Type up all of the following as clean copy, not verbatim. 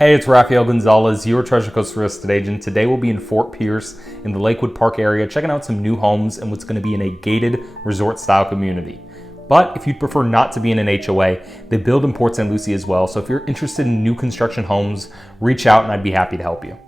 Hey, it's Raphael Gonzalez, your Treasure Coast real estate agent. Today we'll be in Fort Pierce in the Lakewood Park area, checking out some new homes and what's going to be in a gated resort-style community. But if you'd prefer not to be in an HOA, they build in Port St. Lucie as well. So if you're interested in new construction homes, reach out and I'd be happy to help you.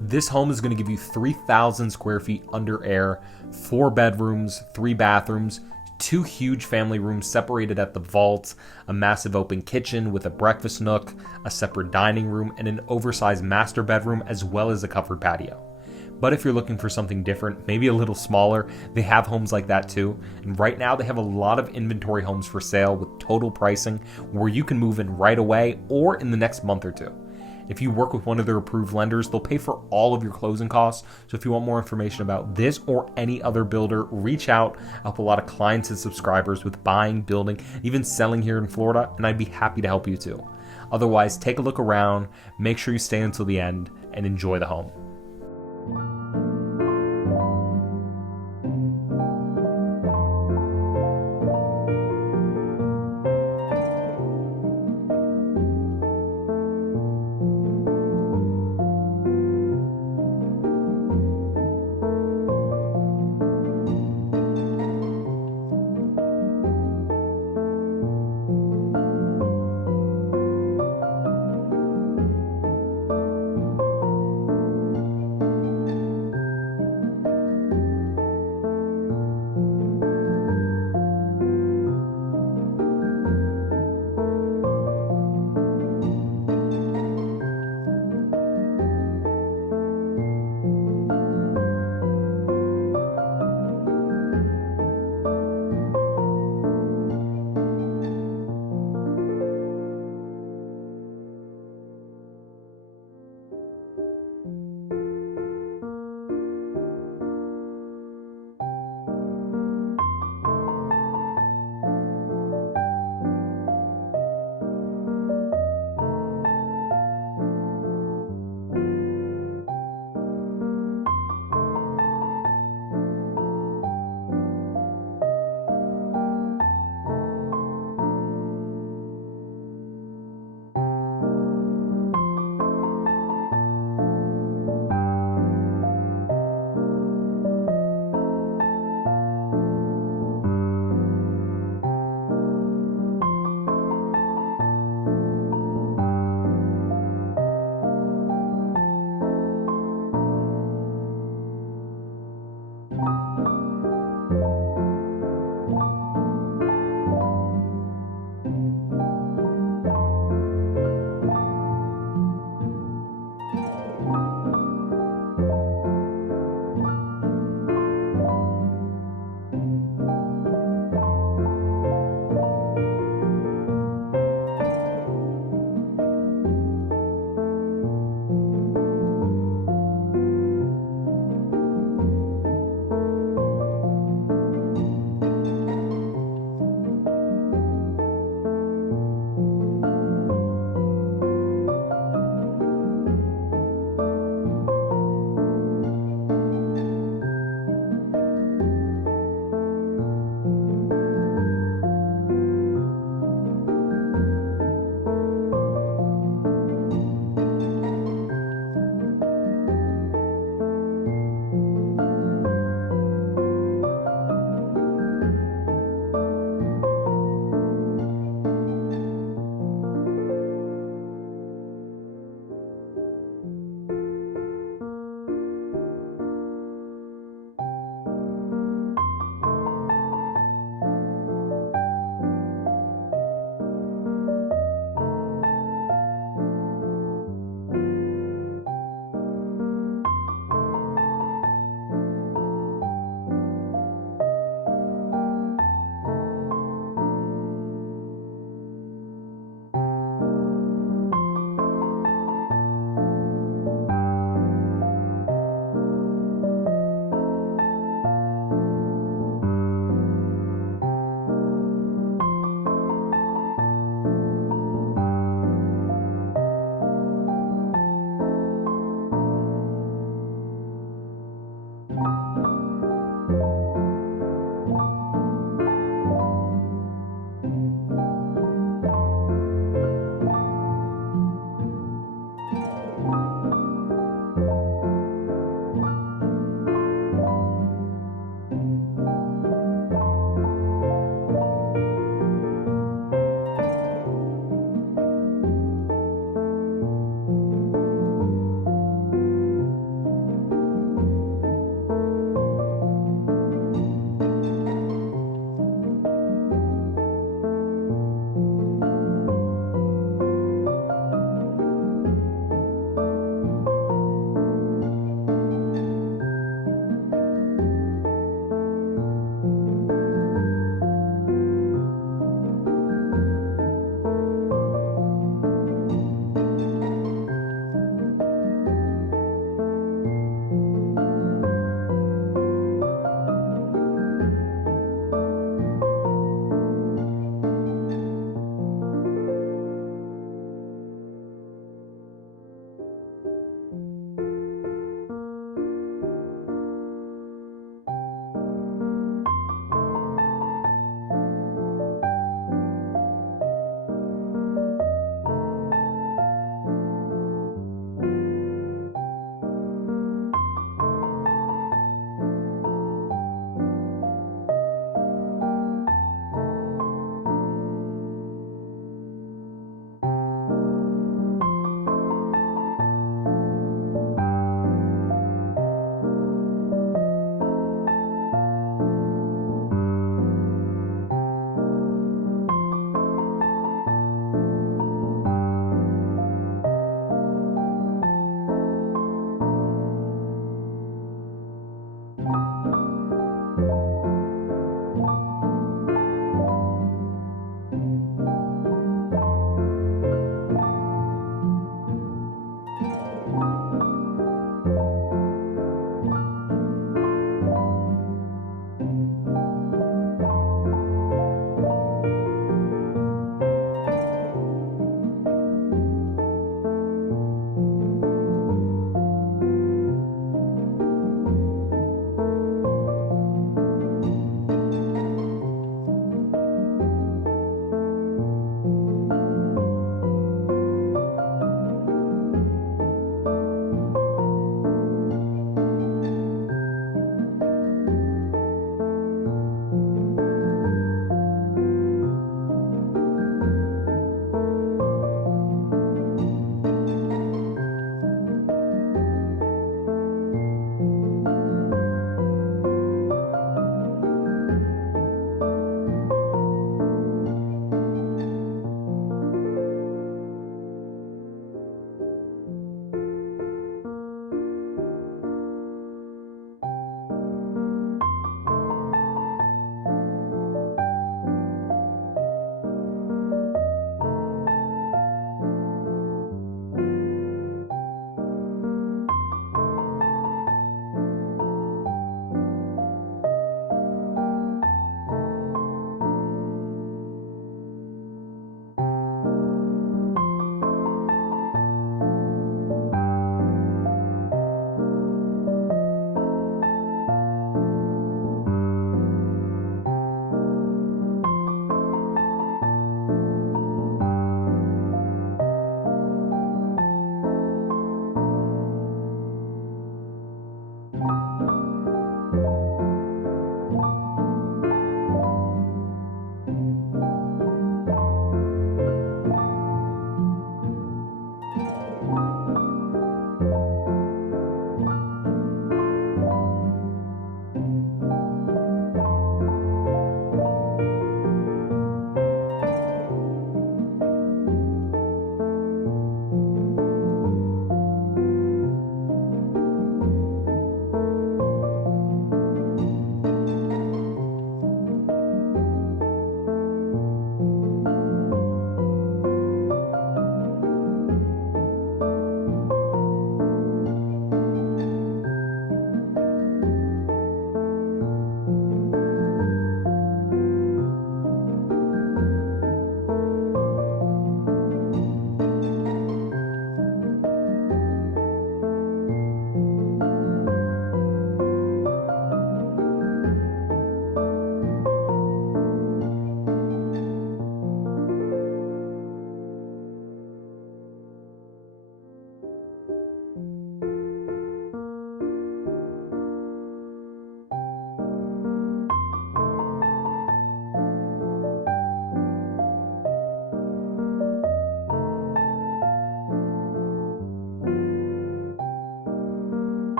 This home is going to give you 3,000 square feet under air, 4 bedrooms, 3 bathrooms, 2 huge family rooms separated at the vault, a massive open kitchen with a breakfast nook, a separate dining room, and an oversized master bedroom as well as a covered patio. But if you're looking for something different, maybe a little smaller, they have homes like that too. And right now they have a lot of inventory homes for sale with total pricing where you can move in right away or in the next month or two. If you work with one of their approved lenders, they'll pay for all of your closing costs. So if you want more information about this or any other builder, reach out. I help a lot of clients and subscribers with buying, building, even selling here in Florida, and I'd be happy to help you too. Otherwise, take a look around, make sure you stay until the end, and enjoy the home.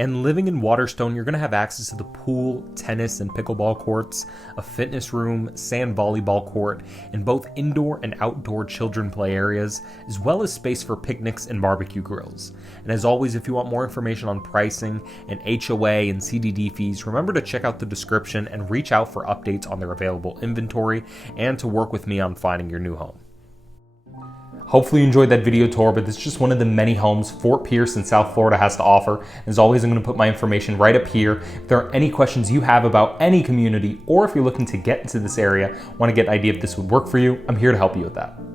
And living in Waterstone, you're going to have access to the pool, tennis and pickleball courts, a fitness room, sand volleyball court, and both indoor and outdoor children play areas, as well as space for picnics and barbecue grills. And as always, if you want more information on pricing and HOA and CDD fees, remember to check out the description and reach out for updates on their available inventory and to work with me on finding your new home. Hopefully you enjoyed that video tour, but this is just one of the many homes Fort Pierce in South Florida has to offer. As always, I'm going to put my information right up here. If there are any questions you have about any community, or if you're looking to get into this area, want to get an idea if this would work for you, I'm here to help you with that.